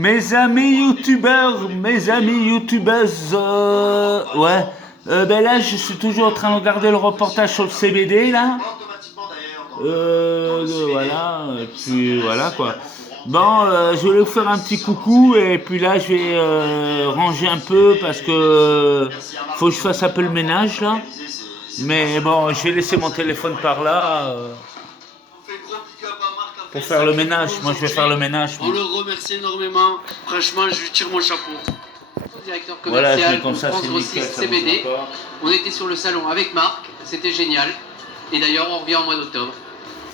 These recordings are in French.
Mes amis youtubeurs, mes amis youtubeuses, ouais. Ben là, je suis toujours en train de regarder le reportage sur le CBD, là. Voilà, et puis voilà quoi. Bon, je vais vous faire un petit coucou, et puis là, je vais ranger un peu parce que faut que je fasse un peu le ménage, là. Mais bon, je vais laisser mon téléphone par là pour faire le ménage. Moi, je vais faire le ménage. On le remercie énormément. Franchement, je lui tire mon chapeau. Directeur Voilà, je mets commercial comme pour ça, France c'est Grossiste nickel, ça CBD. bouge pas. On était sur le salon avec Marc, c'était génial. Et d'ailleurs, on revient au mois d'octobre.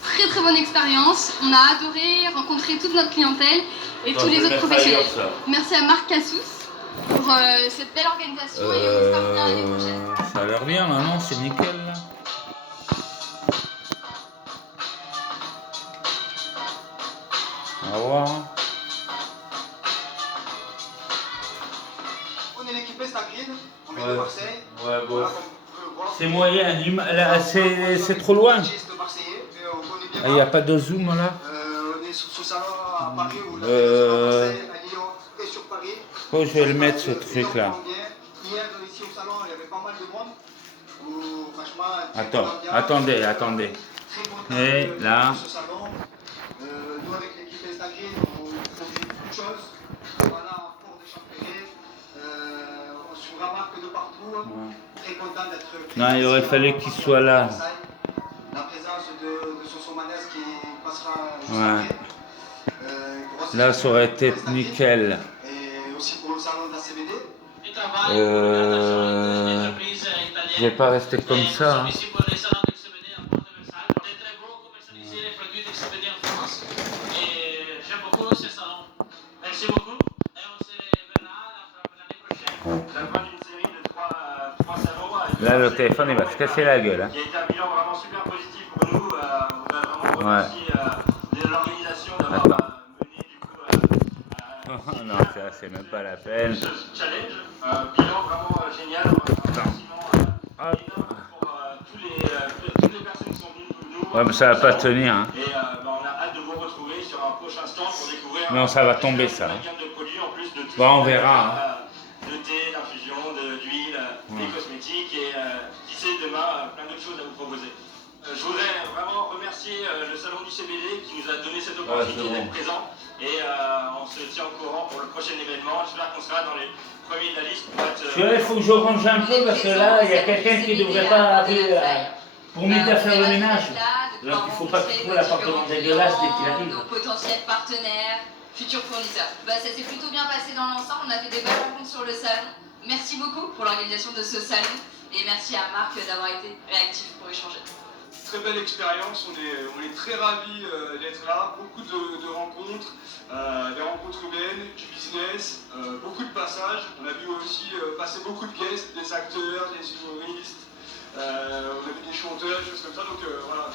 Très très bonne expérience. On a adoré rencontrer toute notre clientèle et tous les autres professionnels. Merci à Marc Cassous pour cette belle organisation et on espère bien l'année prochaine. Ça a l'air bien là, non? C'est nickel là. Au revoir. On est l'équipe Estagrid, on vient de Marseille. Ouais, bon. Voilà, C'est moyen, c'est trop loin. Il n'y a pas de zoom là? on est sur ce salon à Paris, ou là, à Marseille, à Lyon et sur Paris. Oh, je vais le mettre ce truc là. Hier, ici au salon, il y avait pas mal de monde. Où, franchement, Attendez. Et là. Nous, avec l'équipe Estagrid, on fait beaucoup de choses. Voilà, en cours de Champéret. On se remarque de partout. Très content d'être. Non, il aurait fallu qu'il soit là. La présence de Soso Manès qui passera juste après. Là, ça aurait été nickel. Et aussi pour le salon de la CBD. Je vais pas rester comme ça. Hein. Là, le téléphone, il va se casser la gueule. Hein. Qui a été un bilan vraiment super positif pour nous. On a vraiment remercié l'organisation d'avoir mené du coup non, ça, c'est même pas la peine. ce challenge. Bilan vraiment génial. Un remerciement énorme pour toutes les personnes qui sont venues nous. Ouais, mais ça va pas tenir. Hein. Et on a hâte de vous retrouver sur un prochain stand pour découvrir. Non, ça va tomber ça. Une gamme de produits en plus de tout. Bon, on verra. Hein. De thé, d'infusion, d'huile, des cosmétiques et qui sait demain plein d'autres choses à vous proposer. Je voudrais vraiment remercier le salon du CBD qui nous a donné cette opportunité d'être présent et on se tient au courant pour le prochain événement. J'espère qu'on sera dans les premiers de la liste. Il faut que je range un peu parce que là, il y a quelqu'un qui ne devrait pas arriver pour m'aider à faire le ménage. Donc il ne faut pas qu'il trouve l'appartement dégueulasse dès qu'il arrive. Nos potentiels partenaires, futurs fournisseurs. Ça s'est plutôt bien passé dans l'ensemble, on a fait des belles rencontres sur le salon. Merci beaucoup pour l'organisation de ce salon et merci à Marc d'avoir été réactif pour échanger. Très belle expérience, on est très ravis d'être là, beaucoup de rencontres, des rencontres humaines, du business, beaucoup de passages. On a vu aussi passer beaucoup de guests, des acteurs, des humoristes, on a vu des chanteurs, des choses comme ça, donc voilà,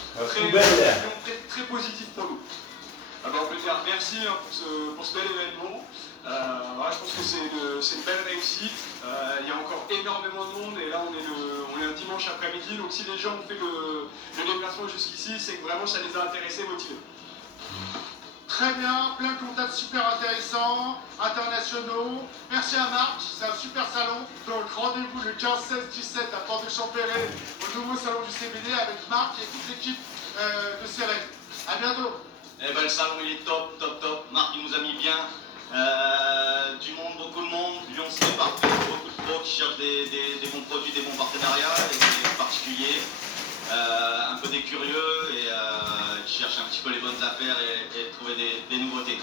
très positif pour nous. Alors on peut dire merci pour ce bel événement. Voilà, je pense que c'est une belle réussite. Il y a encore énormément de monde et là on est un dimanche après-midi, donc si les gens ont fait le déplacement jusqu'ici, c'est que vraiment ça les a intéressés, motivés. Très bien, plein de contacts super intéressants, internationaux. Merci à Marc, c'est un super salon. Donc rendez-vous le 15, 16, 17 à Porte de Champéret au nouveau salon du CBD avec Marc et toute l'équipe de Cérène. A bientôt. Eh ben, le salon il est top. Marc il nous a mis bien. Du monde, beaucoup de monde. Lyon c'est parfait. Beaucoup de pros qui cherchent des bons produits, des bons partenariats, et des particuliers. Un peu des curieux et qui cherchent un petit peu les bonnes affaires et trouver des nouveautés.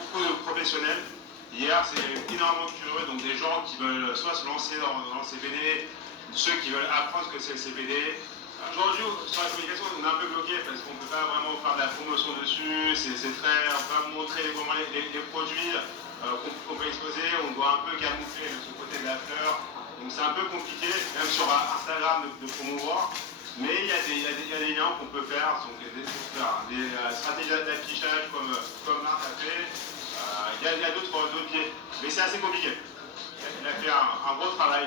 Beaucoup de professionnels. Hier, c'est énormément de curieux, donc des gens qui veulent soit se lancer dans le CBD, ceux qui veulent apprendre ce que c'est le CBD. Aujourd'hui, sur la communication, on est un peu bloqué parce qu'on ne peut pas vraiment faire de la promotion dessus. C'est très, on peut montrer vraiment les produits qu'on peut exposer. On doit un peu camoufler ce côté de la fleur. Donc c'est un peu compliqué, même sur Instagram, de promouvoir. Mais il y a des liens qu'on peut faire, donc des stratégies d'affichage comme Marc a fait. Il y a d'autres biais, mais c'est assez compliqué. Il a fait un gros travail,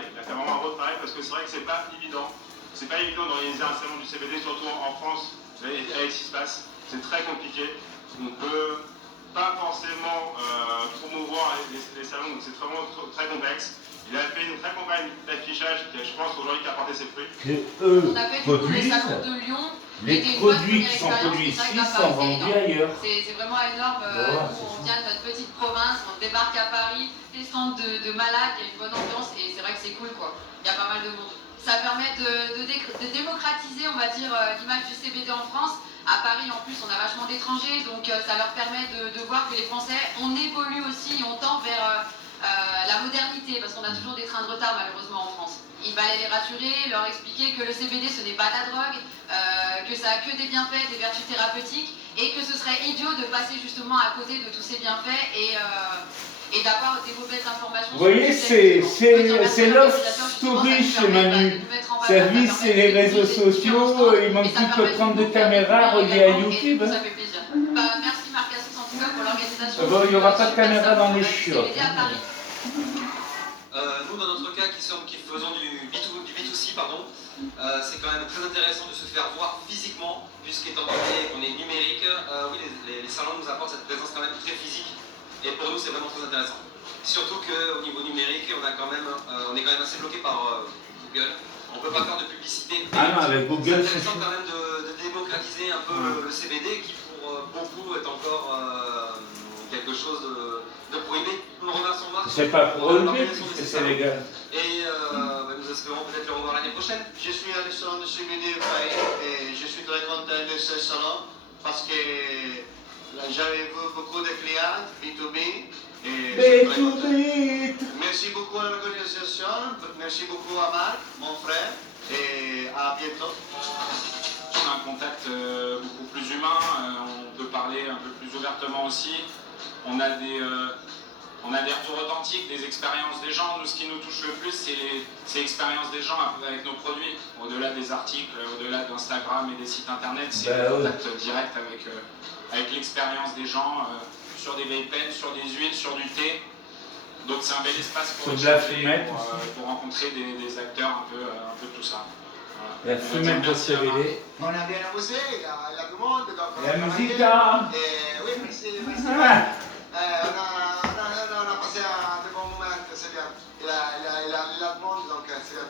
parce que c'est vrai que c'est pas évident. C'est pas évident d'organiser un salon du CBD, surtout en France, avec ce qui se passe. C'est très compliqué. On peut pas forcément salon, donc c'est vraiment très complexe. Il a fait une très campagne d'affichage qui, je pense, aujourd'hui, qui a porté ses fruits. Que eux On a fait du coup le produisent, salon de Lyon. les C'était une bonne produits première qui sont expérience, produits mais c'est vrai ici qu'à sont Paris, c'est vendus énorme. ailleurs. C'est vraiment énorme. Voilà, Nous, on vient de notre petite province, on débarque à Paris, des stands de malades, il y a une bonne ambiance et c'est vrai que c'est cool quoi. Il y a pas mal de monde. Ça permet de démocratiser, on va dire, l'image du CBD en France. À Paris, en plus, on a vachement d'étrangers, donc ça leur permet de voir que les Français, on évolue aussi et on tend vers la modernité, parce qu'on a toujours des trains de retard malheureusement en France. Il fallait les rassurer, leur expliquer que le CBD ce n'est pas de la drogue, que ça a que des bienfaits, des vertus thérapeutiques, et que ce serait idiot de passer justement à côté de tous ces bienfaits et d'avoir des mauvaises informations. Vous voyez, c'est love story chez Manu. Sa vie, c'est les réseaux sociaux, il manque plus que prendre de caméras reliées à YouTube. Ça fait plaisir. Merci Marc Assos en tout cas pour l'organisation. Bon, il n'y aura pas de caméra dans les chiottes. Nous, dans notre cas, qui faisons du B2C, pardon, c'est quand même très intéressant de se faire voir physiquement, puisqu'étant donné qu'on est numérique, oui, les salons nous apportent cette présence quand même très physique, et pour nous, c'est vraiment très intéressant. Surtout qu'au niveau numérique, on est quand même assez bloqué par Google. On ne peut pas faire de publicité. Ah non, avec Google, c'est intéressant quand même de démocratiser un peu le CBD, qui pour beaucoup est encore quelque chose de prohibé. Nous remercions Marc. C'est pas prohibé, puisque c'est légal. Et nous espérons peut-être le revoir l'année prochaine. Je suis à le salon de CBD Paris et je suis très content de ce salon parce que j'avais vu beaucoup de clients B2B. Merci beaucoup à l'organisation, merci beaucoup à Marc, mon frère, et à bientôt. On a un contact beaucoup plus humain, on peut parler un peu plus ouvertement aussi. On a des retours authentiques, des expériences des gens. Nous, ce qui nous touche le plus, c'est l'expérience des gens avec nos produits. Au-delà des articles, au-delà d'Instagram et des sites internet, c'est le contact direct avec l'expérience des gens. Sur des vape-pens, sur des huiles, sur du thé. Donc c'est un bel espace pour échanger, pour rencontrer des acteurs un peu tout ça. La fumette de CBD. On a bien amusé, il y a du monde. Donc la musique là. Oui, merci. On a passé de bons moments, c'est bien. Il y a du monde, donc c'est bien.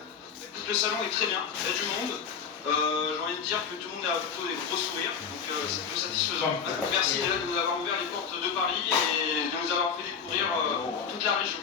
Le salon est très bien, il y a du monde. J'ai envie de dire que tout le monde a plutôt des gros sourires, donc c'est plutôt satisfaisant. Merci déjà de nous avoir ouvert les portes de Paris et de nous avoir fait découvrir toute la région.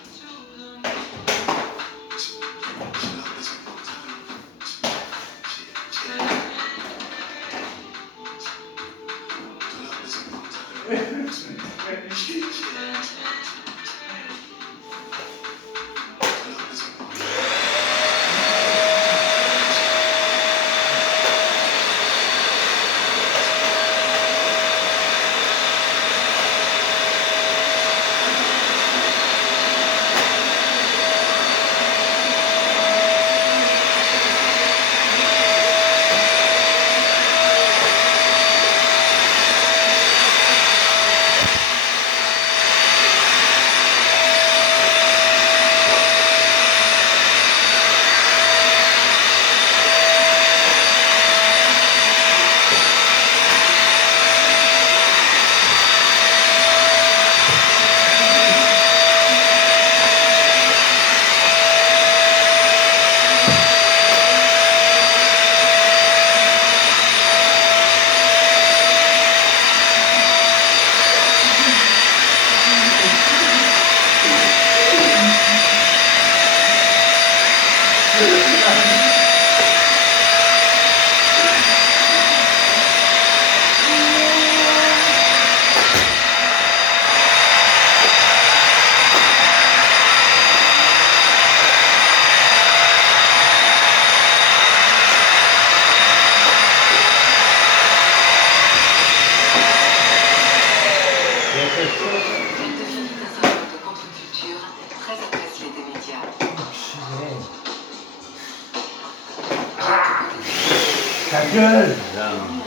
Ta gueule!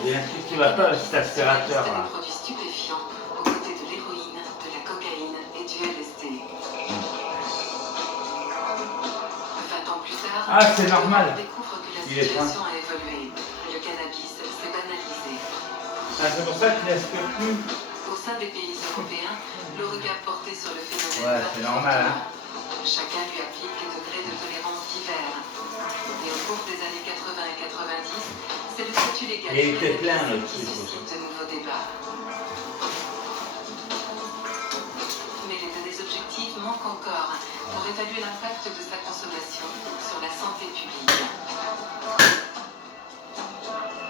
Il y a un truc qui va pas avec cet aspirateur là. Des produits stupéfiants aux côtés de l'héroïne, de la cocaïne et du LSD. 20 ans plus tard, Ah, c'est normal. on découvre que la Il est situation a évolué. Le cannabis s'est banalisé. Ah, c'est pour ça qu'il n'aspire plus. Au sein des pays européens, le regard porté sur le phénomène Ouais, c'est normal, hein. Chacun lui applique des degrés de tolérance divers. Et au cours des années 80 et 90, c'est le statut légal Et il était plein, le qui truc. suscite de nouveaux débats. Mais les objectifs manquent encore pour évaluer l'impact de sa consommation sur la santé publique.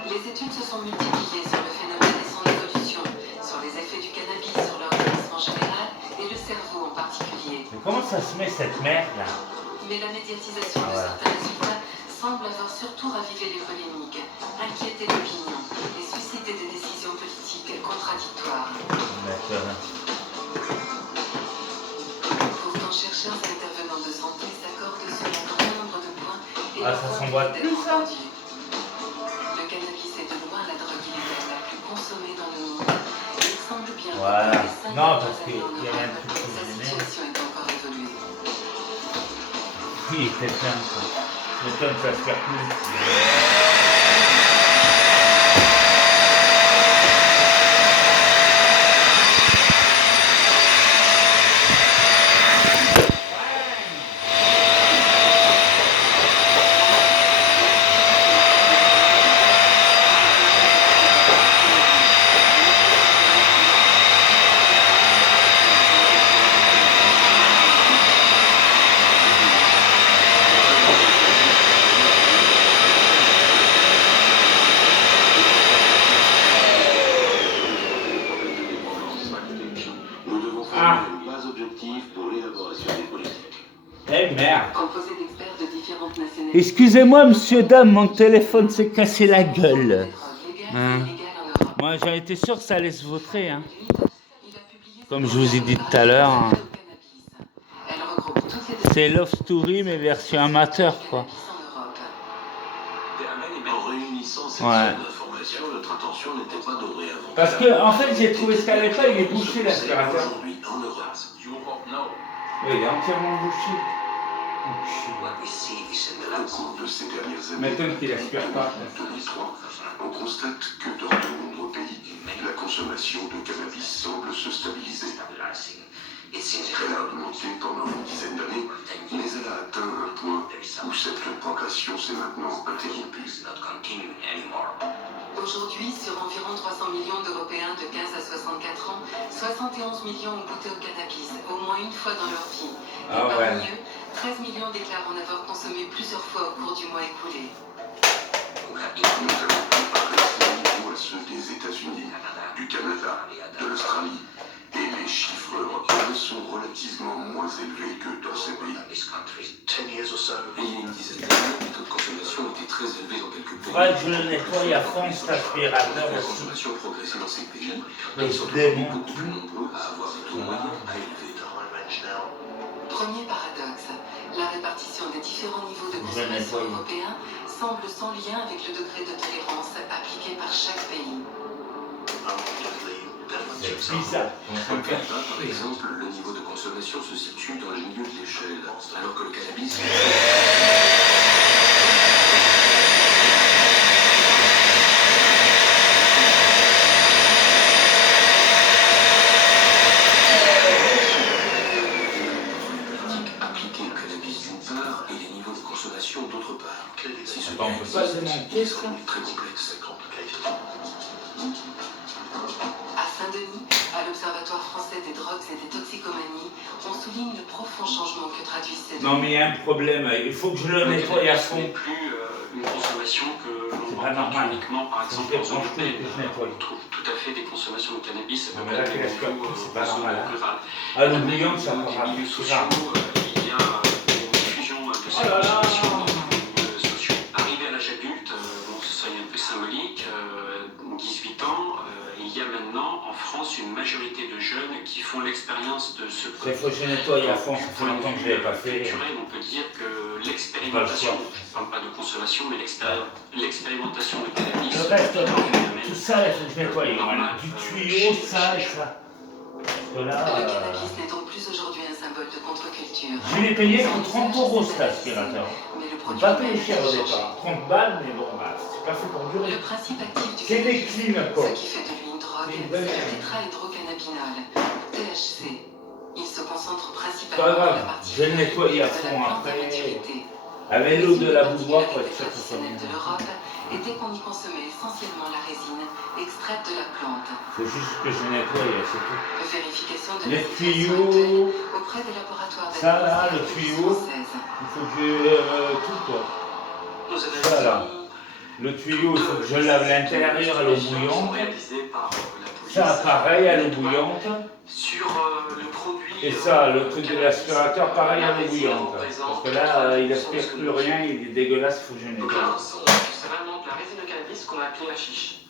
Les études se sont multipliées sur le phénomène et son évolution, sur les effets du cannabis sur l'organisme en général et le cerveau en particulier. Mais comment ça se met cette merde là? Mais la médiatisation de certains résultats semble avoir surtout ravivé les polémiques, inquiété l'opinion et suscité des décisions politiques contradictoires. D'accord. Pourtant, chercheurs et intervenants de santé s'accordent sur un grand nombre de points et Ah, ça s'emboîte plus, ça? Le cannabis est de loin la drogue illégale la plus consommée dans le monde. Il semble bien Voilà. que Non, parce qu'il y a un truc qui sa est situation est encore évoluée. Oui, c'est plein, ça. M'étonne, ça se perd plus. Eh merde. Composé d'experts de différentes nationalités. Excusez-moi, monsieur, dame, mon téléphone s'est cassé la gueule. Hein. Moi, j'avais été sûr que ça allait se vautrer. Hein. Comme je vous ai dit tout à l'heure, hein. C'est Love Story, mais version amateur, quoi. En réunissant ces Ouais. informations, notre intention n'était pas d'ouvrir. Parce que, en fait, j'ai trouvé ce qu'à l'époque, il est bouché, l'aspirateur. Aujourd'hui, en Europe, Oui, il est entièrement bouché. au cours de ces dernières années, M'étonne qu'il aspire pas. en 2003, on constate que dans de nombreux pays, la consommation de cannabis semble se stabiliser. Elle a augmenté pendant une dizaine d'années, mais elle a atteint un point où cette progression s'est maintenant interrompue. Aujourd'hui, sur environ 300 millions d'Européens de 15 à 64 ans, 71 millions ont goûté au cannabis, au moins une fois dans leur vie. Et Ah ouais. parmi eux, 13 millions déclarent en avoir consommé plusieurs fois au cours du mois écoulé. Nous avons comparé ces niveaux à ceux des États-Unis, du Canada, de l'Australie, et les chiffres européens sont relativement moins élevés que dans ces pays. Il y a une dizaine d'années, les taux de consommation étaient très élevés dans quelques pays. Ouais, je le nettoie à fond, cet aspirateur La aussi. consommation progressait dans ces pays, Mais ils sont je démonte beaucoup plus nombreux à avoir des taux moyens à élever. Premier paradoxe, la répartition des différents niveaux de consommation européens semble sans lien avec le degré de tolérance appliqué par chaque pays. C'est bizarre. Au Canada, par exemple, le niveau de consommation se situe dans le milieu de l'échelle, alors que le cannabis... Appliquer le cannabis d'une part et les niveaux de consommation d'autre part. Si ce On peut pas se manquer, ça. très complexe. À Saint-Denis, à l'Observatoire français des drogues et des toxicomanies, on souligne le profond changement que traduisent ces Non, mais il y a un problème. Il faut que je le nettoie à Ce n'est fond. plus une consommation que l'on pas rencontre normal. uniquement, par exemple, C'est en zone que je urbaine. nettoie. On trouve tout à fait des consommations de cannabis à Non, peu mais là, près qu'il au aspire niveau plus, c'est pas zone normal, hein. rurale. Ah, le bouillon, ça Même fera des milieux c'est sociaux, rare. il y a une diffusion de ces Oh là là. consommations dans les milieux sociaux. Arrivé à l'âge adulte, bon, ce seuil un peu symbolique, 18 ans, il y a maintenant en France une majorité de jeunes qui font l'expérience de ce Il faut que je nettoie à fond, ça fait longtemps que je ne l'ai pas fait. culturel, on peut dire que l'expérimentation, je ne parle pas de consommation, mais l'expérimentation de cannabis, Le reste, est un phénomène tout ça, il faut que je nettoie. Voilà. Du tuyau, ça et ça. Parce que là, Le cannabis n'est donc plus aujourd'hui un symbole de contre-culture. je l'ai payé pour 30 € cet aspirateur. Mais le Je produit n'ai pas payé même cher a au changé. départ. 30 balles, mais bon, bah, c'est pas fait pour durer. Le principe actif du C'est des cannabis, clean, quoi. ce qui fait de lui une drogue, C'est une c'est bonne le merde. tétrahydrocannabinol, THC. Il se concentre principalement pas grave, je vais le nettoyer à fond après. Avec l'eau de la bouilloire pour être sûr que ça soit bien. de l'Europe était qu'on y consommait essentiellement la résine extraite de la plante. Faut juste que je nettoie, c'est tout. Vérification de Les tuyaux, auprès des laboratoires ça là, le tuyau, il faut que je... tout quoi. Ça là, le tuyau, il faut que je lave l'intérieur à l'eau bouillante. Ça pareil à l'eau bouillante. Sur le produit. Et ça, le truc de l'aspirateur, pareil à l'eau bouillante. Parce que là, il n'aspire plus rien, il est dégueulasse, il faut que je nettoie. C'est vraiment de la résine de cannabis qu'on a appelée la chiche.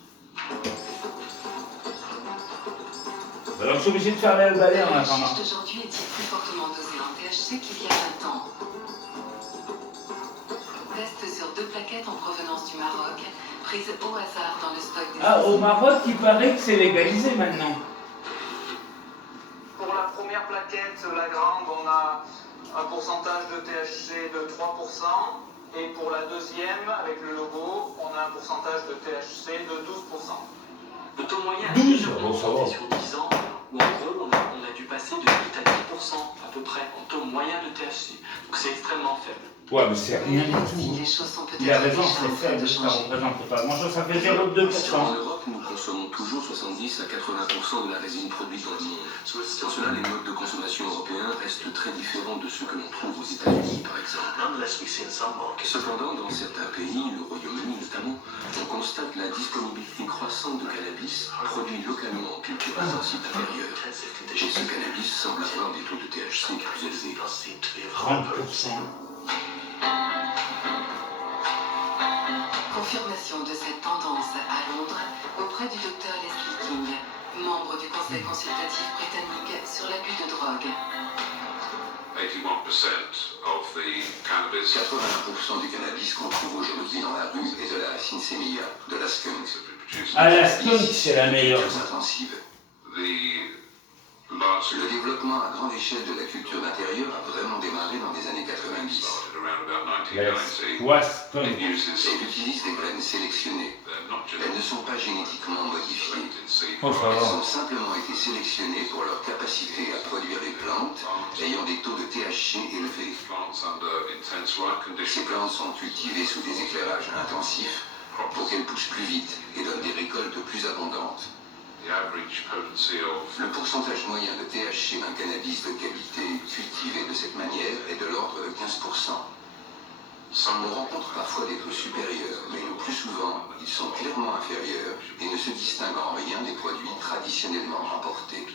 Alors je suis obligé de faire le balai en attendant. La chiche d'aujourd'hui est-il plus fortement dosée en THC qu'il y a 20 ans? Test sur 2 plaquettes en provenance du Maroc, prises au hasard dans le stock des... Ah, au Maroc, il paraît que c'est légalisé maintenant. Pour la première plaquette, la grande, on a un pourcentage de THC de 3%. Et pour la deuxième, avec le logo, on a un pourcentage de THC de 12%. Le taux moyen 12, bon, ça va. sur 10 ans, où en gros, on a dû passer de 8 à 10% à peu près en taux moyen de THC. Donc c'est extrêmement faible. Ouais, mais c'est rien du tout. Il a raison, c'est faible, ça représente pas grand-chose, ça fait 0,2%. En Europe, nous consommons toujours 70 à 80% de la résine produite dans le monde. Pour cela, les modes de consommation européens restent très différents de ceux que l'on trouve aux États-Unis, par exemple. Cependant, dans certains pays, le Royaume-Uni notamment, on constate la disponibilité croissante de cannabis produit localement en culture intensive intérieure. Et ce cannabis semble avoir des taux de THC plus élevés. 30%. Confirmation de cette tendance à Londres auprès du docteur Leslie King, membre du Conseil consultatif britannique sur l'abus de drogue. 80% du cannabis qu'on trouve aujourd'hui dans la rue est de la sinsémia, de la skunk. Ah, la skunk, c'est la meilleure. Intensive. Le développement à grande échelle de la culture d'intérieur a vraiment démarré dans les années 90. La skunk. Elle utilise des graines sélectionnées. Elles ne sont pas génétiquement modifiées. Oh, ça Elles va. ont simplement été sélectionnées pour leur capacité à produire des plantes ayant des taux de THC élevés. Ces plantes sont cultivées sous des éclairages intensifs pour qu'elles poussent plus vite et donnent des récoltes plus abondantes. Le pourcentage moyen de THC d'un cannabis de qualité cultivé de cette manière est de l'ordre de 15%. On rencontre parfois des taux supérieurs, mais le plus souvent, ils sont clairement inférieurs et ne se distinguent en rien des produits traditionnellement importés.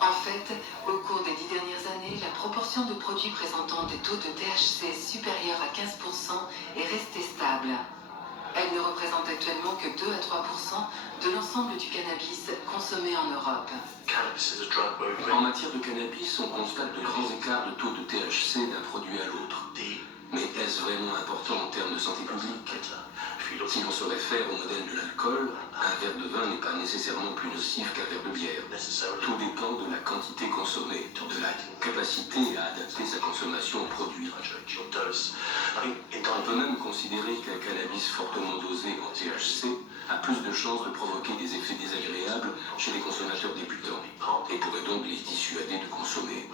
En fait, au cours des 10 dernières années, la proportion de produits présentant des taux de THC supérieurs à 15% est restée stable. Elle ne représente actuellement que 2 à 3% de l'ensemble du cannabis consommé en Europe. En matière de cannabis, on constate de grands écarts de taux de THC d'un produit à l'autre. Mais est-ce vraiment important en termes de santé publique? Si l'on se réfère au modèle de l'alcool, un verre de vin n'est pas nécessairement plus nocif qu'un verre de bière. Tout dépend de la quantité consommée, de la capacité à adapter sa consommation au produit. On peut même considérer qu'un cannabis fortement dosé en THC a plus de chances de provoquer des effets désagréables chez les consommateurs débutants et pourrait donc les dissuader de consommer.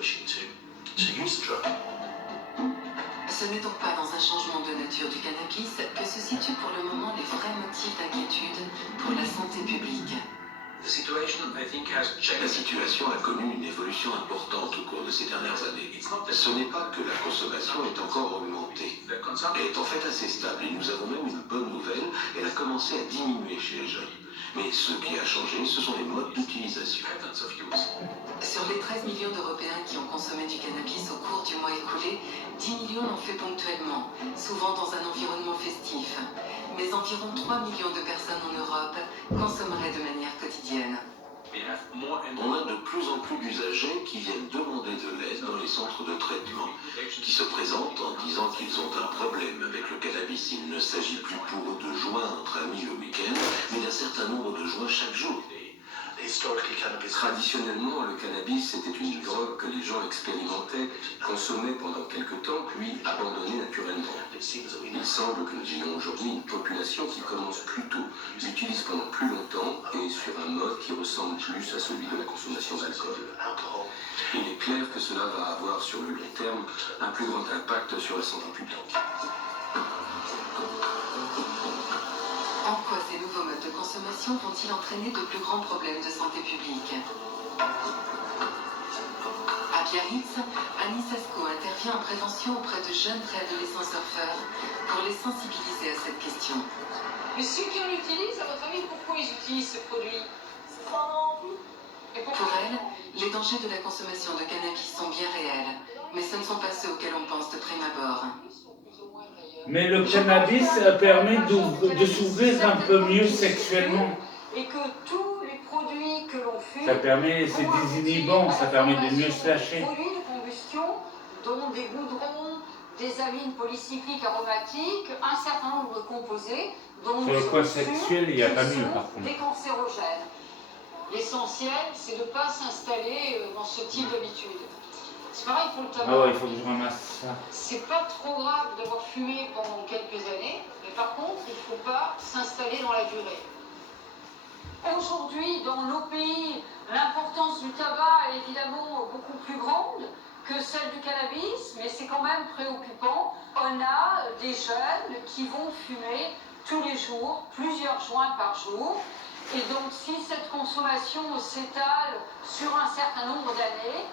Ce n'est donc pas dans un changement de nature du cannabis que se situent pour le moment les vrais motifs d'inquiétude pour la santé publique. La situation a connu une évolution importante au cours de ces dernières années. Ce n'est pas que la consommation est encore augmentée. Elle est en fait assez stable et nous avons même une bonne nouvelle, elle a commencé à diminuer chez les jeunes. Mais ce qui a changé, ce sont les modes d'utilisation. Sur les 13 millions d'Européens qui ont consommé du cannabis au cours du mois écoulé, 10 millions l'ont fait ponctuellement, souvent dans un environnement festif. Mais environ 3 millions de personnes en Europe consommeraient de manière quotidienne. On a de plus en plus d'usagers qui viennent demander de l'aide dans les centres de traitement, qui se présentent en disant qu'ils ont un problème avec le cannabis. Il ne s'agit plus pour eux de joints entre amis le week-end, mais d'un certain nombre de joints chaque jour. Traditionnellement, le cannabis était une drogue que les gens gens expérimentés, consommaient pendant quelque temps, puis abandonnaient naturellement. Il semble que nous ayons aujourd'hui une population qui commence plus tôt, l'utilise pendant plus longtemps et sur un mode qui ressemble plus à celui de la consommation d'alcool. Il est clair que cela va avoir sur le long terme un plus grand impact sur la santé publique. En quoi ces nouveaux modes de consommation vont-ils entraîner de plus grands problèmes de santé publique? À Biarritz, Annie Sasko intervient en prévention auprès de jeunes préadolescents surfeurs pour les sensibiliser à cette question. Mais ceux qui en utilisent, à votre avis, pourquoi ils utilisent ce produit? Pour elle, les dangers de la consommation de cannabis sont bien réels, mais ce ne sont pas ceux auxquels on pense de prime abord. Mais le cannabis permet de s'ouvrir un peu mieux sexuellement. Et que tous les produits que l'on fait... Ça permet, c'est désinhibant, ça permet de mieux se lâcher. Des produits de combustion, dont des goudrons, des amines polycycliques aromatiques, un certain nombre de composés, dont sur le point sexuel, il n'y a pas mieux par contre. Des cancérogènes. L'essentiel, c'est de ne pas s'installer dans ce type d'habitude. C'est pareil pour le tabac. Ah ouais, il faut que je ramasse ça. C'est pas trop grave d'avoir fumé pendant quelques années, mais par contre, il ne faut pas s'installer dans la durée. Aujourd'hui, dans nos pays, l'importance du tabac est évidemment beaucoup plus grande que celle du cannabis, mais c'est quand même préoccupant. On a des jeunes qui vont fumer tous les jours, plusieurs joints par jour. Et donc, si cette consommation s'étale sur un certain nombre d'années,